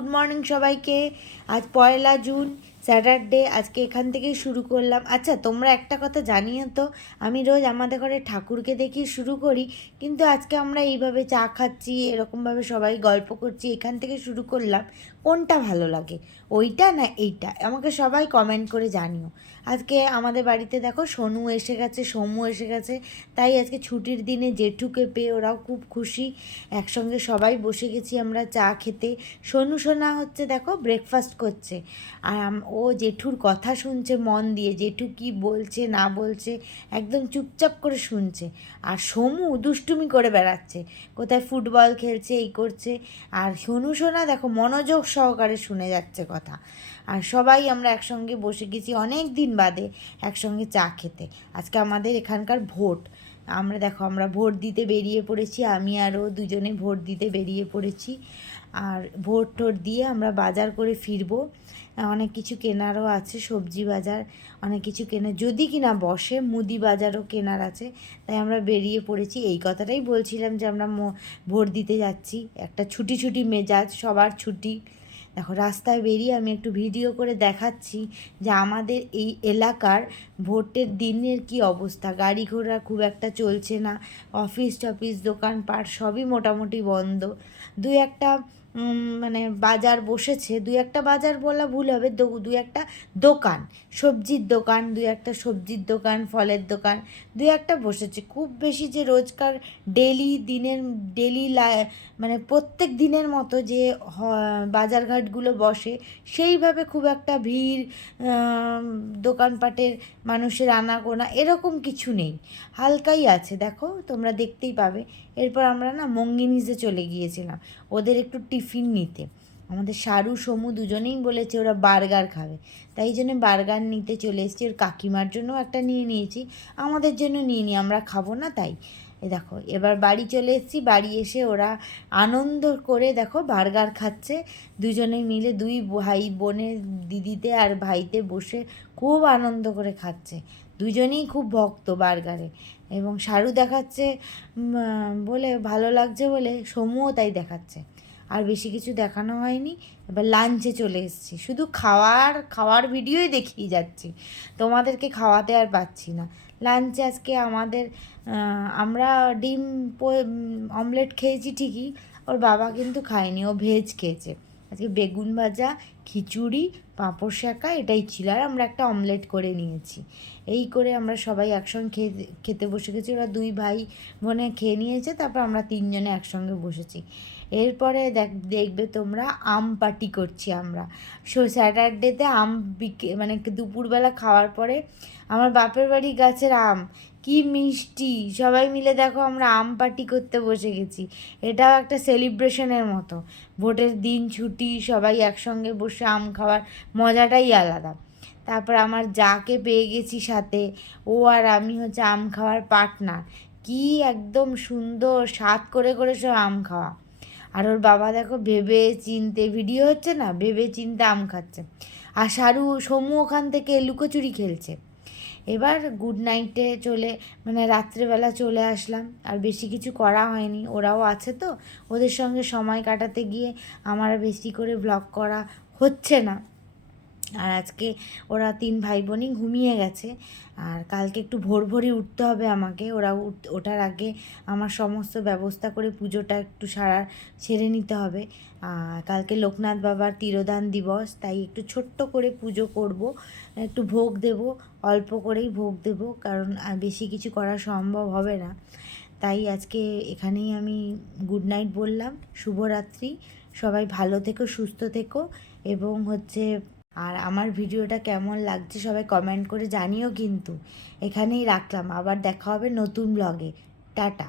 Good morning সবাইকে। আজ 1 June, Saturday. আজকে এখান থেকেই শুরু করলাম। আচ্ছা, তোমরা একটা কথা জানিও তো, আমি রোজ আমাদের ঘরে ঠাকুরকে দেখিয়ে শুরু করি, কিন্তু আজকে আমরা এইভাবে চা খাচ্ছি, এরকমভাবে সবাই গল্প করছি, এখান থেকে শুরু করলাম। কোনটা ভালো লাগে, ওইটা না এইটা? আমাকে সবাই কমেন্ট করে জানিও। আজকে আমাদের বাড়িতে দেখো সোনু এসে গেছে, সমু এসে গেছে, তাই আজকে ছুটির দিনে জেঠুকে পেয়ে ওরাও খুব খুশি। একসঙ্গে সবাই বসে গেছি আমরা চা খেতে। সোনু সোনা হচ্ছে দেখো ব্রেকফাস্ট করছে, আর ও জেঠুর কথা শুনছে মন দিয়ে, জেঠু কি বলছে না বলছে একদম চুপচাপ করে শুনছে। আর সমু দুষ্টুমি করে বেড়াচ্ছে, কোথায় ফুটবল খেলছে, এই করছে। আর সোনু সোনা দেখো মনোযোগ সহকারে শুনে যাচ্ছে কথা। আর সবাই আমরা একসঙ্গে বসে গেছি অনেক দিন বাদে একসঙ্গে চা খেতে। আজকে আমাদের এখানকার ভোট, আমরা ভোট দিতে বেরিয়ে পড়েছি, আমি আরও দুজনে ভোট দিতে বেরিয়ে পড়েছি। আর ভোট টোট দিয়ে আমরা বাজার করে ফিরবো। অনেক কিছু কেনারও আছে, সবজি বাজার অনেক কিছু কেনা, যদি কিনা বসে মুদি বাজারও কেনার আছে, তাই আমরা বেরিয়ে পড়েছি। এই কথাটাই বলছিলাম যে আমরা ভোট দিতে যাচ্ছি, একটা ছুটি ছুটি মেজাজ, সবার ছুটি। দেখো রাস্তায় বেরিয়ে আমি একটু ভিডিও করে দেখাচ্ছি যে আমাদের এই এলাকার ভোটের দিনের কি অবস্থা। গাড়ি ঘোড়া খুব একটা চলছে না, অফিস টফিস দোকানপাট সবই মোটামুটি বন্ধ। দুই একটা মানে বাজার বসেছে, দুই একটা বাজার বলা ভুল হবে, দুই একটা দোকান, সবজির দোকান, দুই একটা সবজির দোকান, ফলের দোকান দুই একটা বসেছে। খুব বেশি যে রোজকার ডেলি মানে প্রত্যেক দিনের মতো যে বাজারঘাটগুলো বসে সেইভাবে খুব একটা ভিড়, দোকানপাটের মানুষের আনাগোনা এরকম কিছু নেই, হালকাই আছে, দেখো তোমরা দেখতেই পাবে। এরপর আমরা না মঙ্গিনিজে চলে গিয়েছিলাম ওদের একটু টিফিন নিতে। আমাদের সারু সমু দুজনেই বলেছে ওরা বার্গার খাবে, তাই জন্য বার্গার নিতে চলে এসেছি। ওর কাকিমার জন্য একটা নিয়ে নিয়েছি, আমাদের জন্য নিয়ে নিই, আমরা খাবো না তাই। এ দেখো এবার বাড়ি চলে এসেছি, বাড়ি এসে ওরা আনন্দ করে দেখো বার্গার খাচ্ছে দুজনে মিলে, দুই ভাই বোনের, দিদিতে আর ভাইতে বসে খুব আনন্দ করে খাচ্ছে। দুজনেই খুব ভক্ত বার্গারে, এবং সারু দেখাচ্ছে বলে ভালো লাগছে বলে, সমুও তাই দেখাচ্ছে। আর বেশি কিছু দেখানো হয়নি। এবার লাঞ্চে চলে এসেছি, শুধু খাওয়ার খাওয়ার ভিডিওই দেখিয়ে যাচ্ছি, তোমাদেরকে খাওয়াতে আর পাচ্ছি না। লাঞ্চে আজকে আমাদের আমরা ডিম অমলেট খেয়েছি ঠিকই, ওর বাবা কিন্তু খায়নি, ও ভেজ খেয়েছে। আজকে বেগুন ভাজা, খিচুড়ি, পাঁপড় শাঁকা এটাই ছিল, আর আমরা একটা অমলেট করে নিয়েছি। এই করে আমরা সবাই একসঙ্গে খেতে বসে গেছি। ওরা দুই ভাই বোনে খেয়ে নিয়েছে, তারপর আমরা তিনজনে একসঙ্গে বসেছি। এরপরে দেখবে তোমরা আম পার্টি করছি আমরা। স্যাটারডেতে আম মানে দুপুরবেলা খাওয়ার পরে আমার বাপের বাড়ি গাছের আম কি মিষ্টি, সবাই মিলে দেখো আমরা আম পার্টি করতে বসে গেছি। এটাও একটা সেলিব্রেশনের মতো, ভোটের দিন ছুটি, সবাই একসঙ্গে বসে আম খাওয়ার মজাটাই আলাদা। তারপর আমার যাকে পেয়ে গেছি সাথে, ও আর আমি হচ্ছে আম খাওয়ার পার্টনার। কি একদম সুন্দর স্বাদ করে করে সব আম খাওয়া। আর ওর বাবা দেখো ভেবে চিনতে, ভিডিও হচ্ছে না, ভেবে চিনতে আম খাচ্ছে। আর সমু ওখান থেকে লুকোচুরি খেলছে। এবার গুড নাইটে মানে রাত্রেবেলা চলে আসলাম, আর বেশি কিছু করা হয়নি, ওরাও আছে তো, ওদের সঙ্গে সময় কাটাতে গিয়ে আমার বেশি করে ব্লগ করা হচ্ছে না। আর আজকে ওরা তিন ভাই বোনই ঘুমিয়ে গেছে, আর কালকে একটু ভোরই উঠতে হবে আমাকে। ওরা ওঠার আগে আমার সমস্ত ব্যবস্থা করে পুজোটা একটু সেরে নিতে হবে। কালকে লোকনাথ বাবার তিরোধান দিবস, তাই একটু ছোট্ট করে পুজো করব, একটু ভোগ দেব, অল্প করেই ভোগ দেব, কারণ বেশি কিছু করা সম্ভব হবে না। তাই আজকে এখানেই আমি গুড নাইট বললাম, শুভরাত্রি। সবাই ভালো থেকো, সুস্থ থেকো, এবং আর আমার ভিডিওটা কেমন লাগছে সবাই কমেন্ট করে জানিও কিন্তু। এখানেই রাখলাম, আবার দেখা হবে নতুন ব্লগে। টাটা।